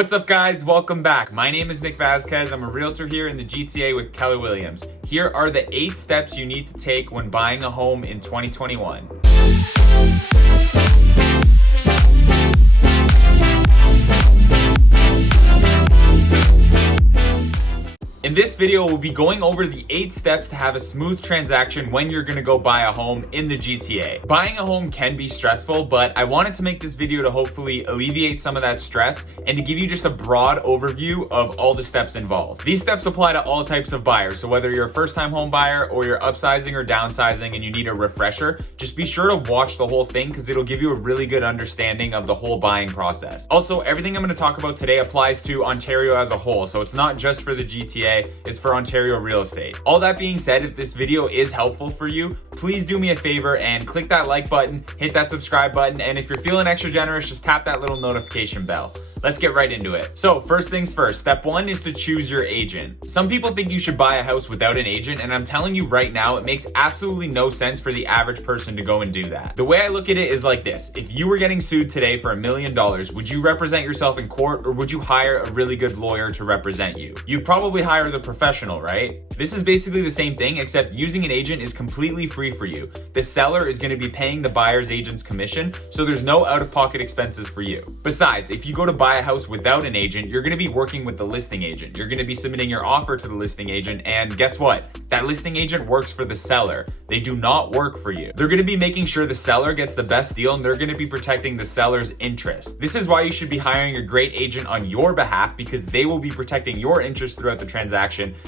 What's up guys, welcome back. My name is Nick Vazquez. I'm a realtor here in the GTA with Keller Williams. Here are the 8 steps you need to take when buying a home in 2021. In this video, we'll be going over the 8 steps to have a smooth transaction when you're gonna go buy a home in the GTA. Buying a home can be stressful, but I wanted to make this video to hopefully alleviate some of that stress and to give you just a broad overview of all the steps involved. These steps apply to all types of buyers, so whether you're a first-time home buyer or you're upsizing or downsizing and you need a refresher, just be sure to watch the whole thing because it'll give you a really good understanding of the whole buying process. Also, everything I'm gonna talk about today applies to Ontario as a whole, so it's not just for the GTA. It's for Ontario real estate. All that being said, if this video is helpful for you, please do me a favor and click that like button, hit that subscribe button, and if you're feeling extra generous, just tap that little notification bell. Let's get right into it. So first things first, step 1 is to choose your agent. Some people think you should buy a house without an agent, and I'm telling you right now, it makes absolutely no sense for the average person to go and do that. The way I look at it is like this. If you were getting sued today for $1 million, would you represent yourself in court or would you hire a really good lawyer to represent you? You'd probably hire the professional, right? This is basically the same thing, except using an agent is completely free for you. The seller is going to be paying the buyer's agent's commission, so there's no out-of-pocket expenses for you. Besides, if you go to buy a house without an agent, you're going to be working with the listing agent. You're going to be submitting your offer to the listing agent, and guess what? That listing agent works for the seller. They do not work for you. They're going to be making sure the seller gets the best deal, and they're going to be protecting the seller's interest. This is why you should be hiring a great agent on your behalf, because they will be protecting your interest throughout the transaction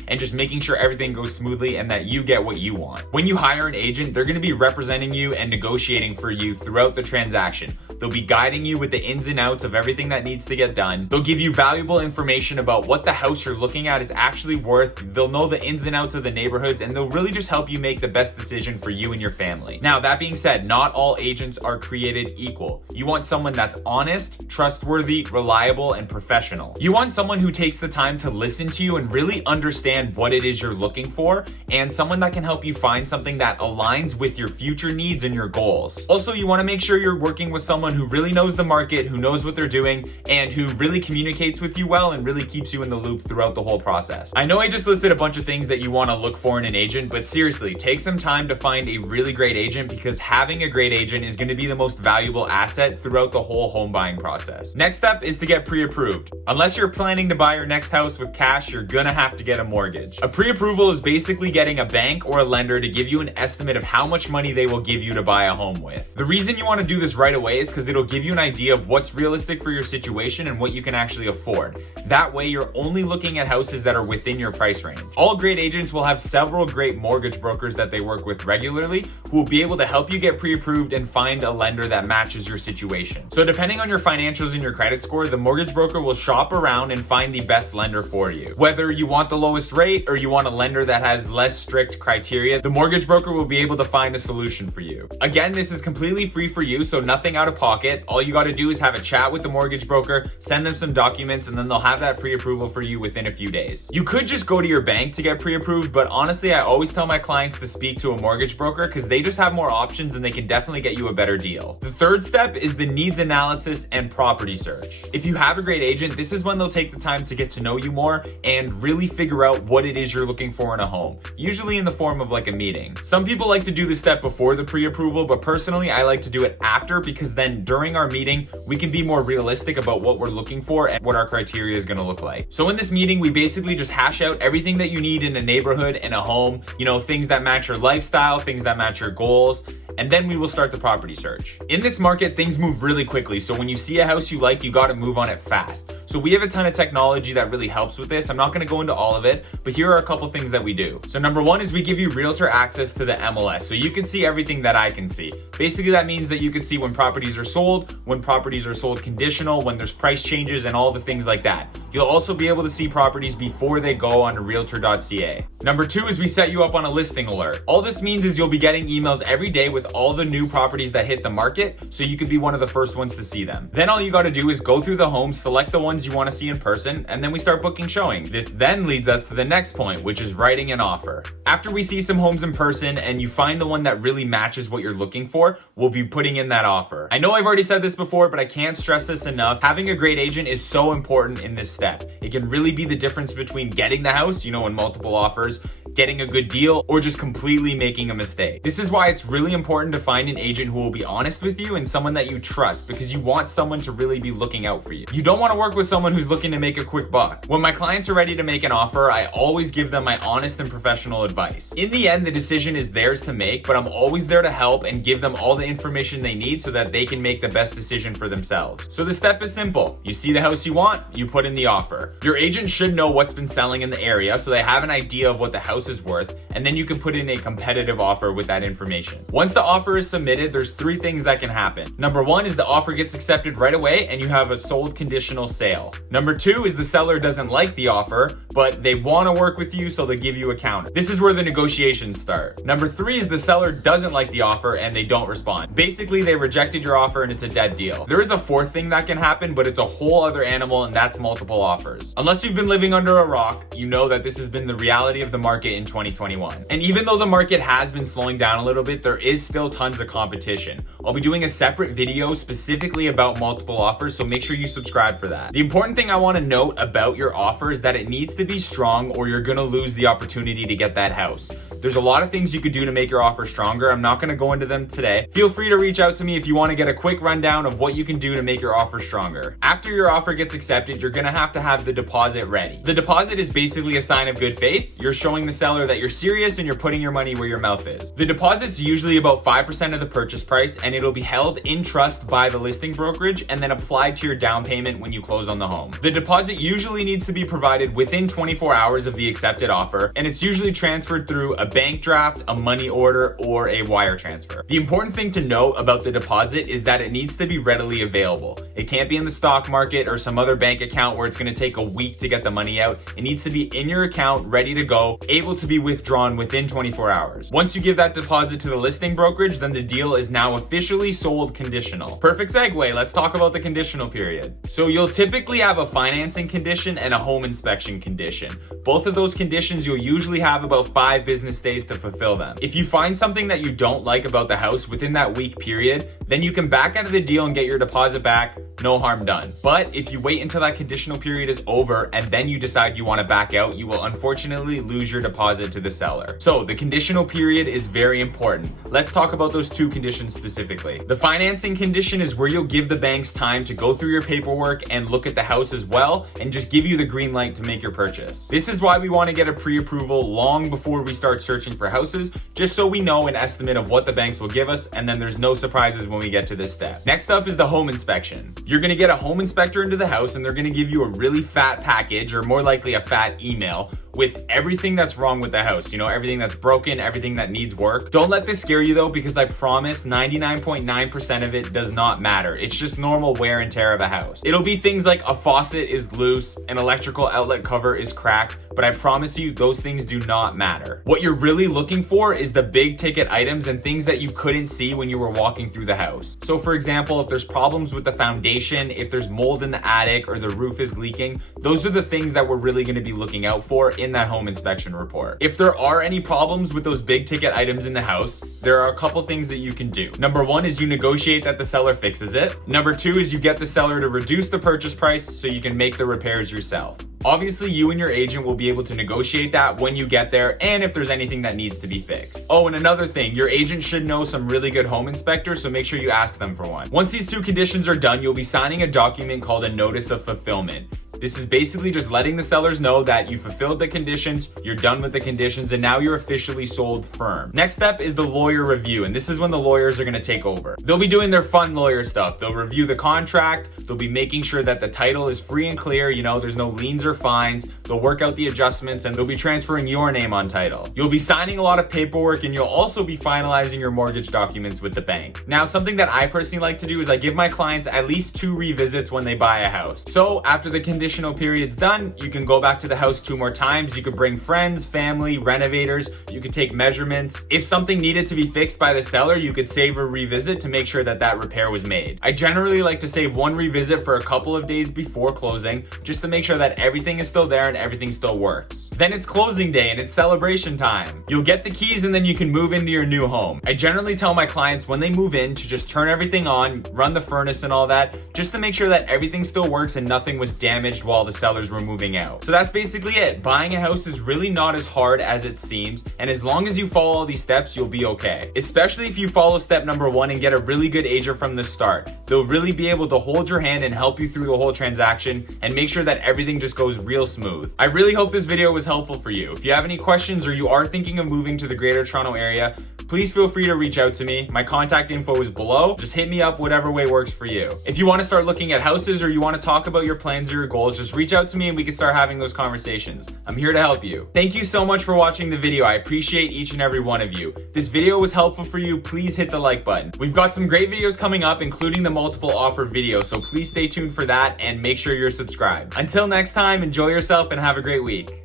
and just making sure everything goes smoothly and that you get what you want. When you hire an agent, they're going to be representing you and negotiating for you throughout the transaction. They'll be guiding you with the ins and outs of everything that needs to get done. They'll give you valuable information about what the house you're looking at is actually worth. They'll know the ins and outs of the neighborhoods, and they'll really just help you make the best decision for you and your family. Now, that being said, not all agents are created equal. You want someone that's honest, trustworthy, reliable, and professional. You want someone who takes the time to listen to you and really understand what it is you're looking for, and someone that can help you find something that aligns with your future needs and your goals. Also, you want to make sure you're working with someone who really knows the market, who knows what they're doing, and who really communicates with you well and really keeps you in the loop throughout the whole process. I know I just listed a bunch of things that you want to look for in an agent, but seriously, take some time to find a really great agent, because having a great agent is going to be the most valuable asset throughout the whole home buying process. Next step is to get pre-approved. Unless you're planning to buy your next house with cash, you're gonna have to get a mortgage. A pre-approval is basically getting a bank or a lender to give you an estimate of how much money they will give you to buy a home with. The reason you want to do this right away is because it'll give you an idea of what's realistic for your situation and what you can actually afford. That way, you're only looking at houses that are within your price range. All great agents will have several great mortgage brokers that they work with regularly who will be able to help you get pre-approved and find a lender that matches your situation. So depending on your financials and your credit score, the mortgage broker will shop around and find the best lender for you. Whether you want the lowest rate or you want a lender that has less strict criteria, the mortgage broker will be able to find a solution for you. Again, this is completely free for you, so nothing out of pocket. All you got to do is have a chat with the mortgage broker, send them some documents, and then they'll have that pre-approval for you within a few days. You could just go to your bank to get pre-approved, but honestly, I always tell my clients to speak to a mortgage broker because they just have more options and they can definitely get you a better deal. The third step is the needs analysis and property search. If you have a great agent, this is when they'll take the time to get to know you more and really figure out what it is you're looking for in a home, usually in the form of like a meeting. Some people like to do this step before the pre-approval, but personally, I like to do it after, because then during our meeting, we can be more realistic about what we're looking for and what our criteria is going to look like. So in this meeting, we basically just hash out everything that you need in a neighborhood and a home, things that match your lifestyle, things that match your goals, and then we will start the property search. In this market, things move really quickly, so when you see a house you like, you gotta move on it fast. So we have a ton of technology that really helps with this. I'm not gonna go into all of it, but here are a couple things that we do. So number 1 is we give you realtor access to the MLS, so you can see everything that I can see. Basically, that means that you can see when properties are sold, when properties are sold conditional, when there's price changes, and all the things like that. You'll also be able to see properties before they go on realtor.ca. Number 2 is we set you up on a listing alert. All this means is you'll be getting emails every day with all the new properties that hit the market, so you could be one of the first ones to see them. Then all you got to do is go through the homes, select the ones ones you want to see in person, and then we start booking showings. This then leads us to the next point, which is writing an offer. After we see some homes in person and you find the one that really matches what you're looking for, we'll be putting in that offer. I know I've already said this before, but I can't stress this enough. Having a great agent is so important in this step. It can really be the difference between getting the house, in multiple offers, getting a good deal, or just completely making a mistake. This is why it's really important to find an agent who will be honest with you and someone that you trust, because you want someone to really be looking out for you. You don't want to work with someone who's looking to make a quick buck. When my clients are ready to make an offer, I always give them my honest and professional advice. In the end, the decision is theirs to make, but I'm always there to help and give them all the information they need so that they can make the best decision for themselves. So the step is simple. You see the house you want, you put in the offer. Your agent should know what's been selling in the area so they have an idea of what the house is worth, and then you can put in a competitive offer with that information. Once the offer is submitted, there's 3 things that can happen. Number 1 is the offer gets accepted right away and you have a sold conditional sale. Number 2 is the seller doesn't like the offer, but they want to work with you, so they give you a counter. This is where the negotiations start. Number 3 is the seller doesn't like the offer and they don't respond. Basically, they rejected your offer and it's a dead deal. There is a 4th thing that can happen, but it's a whole other animal, and that's multiple offers. Unless you've been living under a rock, you know that this has been the reality of the market in 2021. And even though the market has been slowing down a little bit, there is still tons of competition. I'll be doing a separate video specifically about multiple offers, so make sure you subscribe for that. The important thing I want to note about your offer is that it needs to be strong or you're going to lose the opportunity to get that house. There's a lot of things you could do to make your offer stronger. I'm not going to go into them today. Feel free to reach out to me if you want to get a quick rundown of what you can do to make your offer stronger. After your offer gets accepted, you're going to have the deposit ready. The deposit is basically a sign of good faith. You're showing the seller that you're serious and you're putting your money where your mouth is. The deposit's usually about 5% of the purchase price, and it'll be held in trust by the listing brokerage and then applied to your down payment when you close on the home. The deposit usually needs to be provided within 24 hours of the accepted offer, and it's usually transferred through a bank draft, a money order, or a wire transfer. The important thing to note about the deposit is that it needs to be readily available. It can't be in the stock market or some other bank account where it's going to take a week to get the money out. It needs to be in your account, ready to go, able to be withdrawn within 24 hours. Once you give that deposit to the listing brokerage, then the deal is now officially sold conditional. Perfect segue, let's talk about the conditional period. So you'll typically have a financing condition and a home inspection condition. Both of those conditions, you'll usually have about 5 business days to fulfill them. If you find something that you don't like about the house within that week period, then you can back out of the deal and get your deposit back. No harm done. But if you wait until that conditional period is over and then you decide you want to back out, you will unfortunately lose your deposit to the seller. So the conditional period is very important. Let's talk about those 2 conditions specifically. The financing condition is where you'll give the banks time to go through your paperwork and look at the house as well and just give you the green light to make your purchase. This is why we want to get a pre-approval long before we start searching for houses, just so we know an estimate of what the banks will give us, and then there's no surprises when we get to this step. Next up is the home inspection. You're going to get a home inspector into the house and they're going to give you a really fat package, or more likely a fat email, with everything that's wrong with the house, everything that's broken, everything that needs work. Don't let this scare you though, because I promise 99.9% of it does not matter. It's just normal wear and tear of a house. It'll be things like a faucet is loose, an electrical outlet cover is cracked, but I promise you those things do not matter. What you're really looking for is the big ticket items and things that you couldn't see when you were walking through the house. So for example, if there's problems with the foundation, if there's mold in the attic or the roof is leaking, those are the things that we're really going to be looking out for in that home inspection report. If there are any problems with those big ticket items in the house, there are a couple things that you can do. Number 1 is you negotiate that the seller fixes it. Number 2 is you get the seller to reduce the purchase price so you can make the repairs yourself. Obviously, you and your agent will be able to negotiate that when you get there and if there's anything that needs to be fixed. Oh, and another thing, your agent should know some really good home inspectors, so make sure you ask them for one. Once these 2 conditions are done, you'll be signing a document called a notice of fulfillment. This is basically just letting the sellers know that you fulfilled the conditions, you're done with the conditions, and now you're officially sold firm. Next step is the lawyer review, and this is when the lawyers are going to take over. They'll be doing their fun lawyer stuff. They'll review the contract, they'll be making sure that the title is free and clear, there's no liens or fines, they'll work out the adjustments, and they'll be transferring your name on title. You'll be signing a lot of paperwork, and you'll also be finalizing your mortgage documents with the bank. Now, something that I personally like to do is I give my clients at least 2 revisits when they buy a house. So after the conditions conditional period's done, you can go back to the house 2 more times. You could bring friends, family, renovators. You could take measurements. If something needed to be fixed by the seller, you could save a revisit to make sure that that repair was made. I generally like to save 1 revisit for a couple of days before closing, just to make sure that everything is still there and everything still works. Then it's closing day and it's celebration time. You'll get the keys and then you can move into your new home. I generally tell my clients when they move in to just turn everything on, run the furnace and all that, just to make sure that everything still works and nothing was damaged while the sellers were moving out. So that's basically it. Buying a house is really not as hard as it seems, and as long as you follow all these steps, you'll be okay. Especially if you follow step number 1 and get a really good agent from the start. They'll really be able to hold your hand and help you through the whole transaction and make sure that everything just goes real smooth. I really hope this video was helpful for you. If you have any questions or you are thinking of moving to the Greater Toronto area, please feel free to reach out to me. My contact info is below. Just hit me up whatever way works for you. If you want to start looking at houses or you want to talk about your plans or your goals, just reach out to me and we can start having those conversations. I'm here to help you. Thank you so much for watching the video. I appreciate each and every one of you. If this video was helpful for you, please hit the like button. We've got some great videos coming up, including the multiple offer video, so please stay tuned for that and make sure you're subscribed. Until next time, enjoy yourself and have a great week.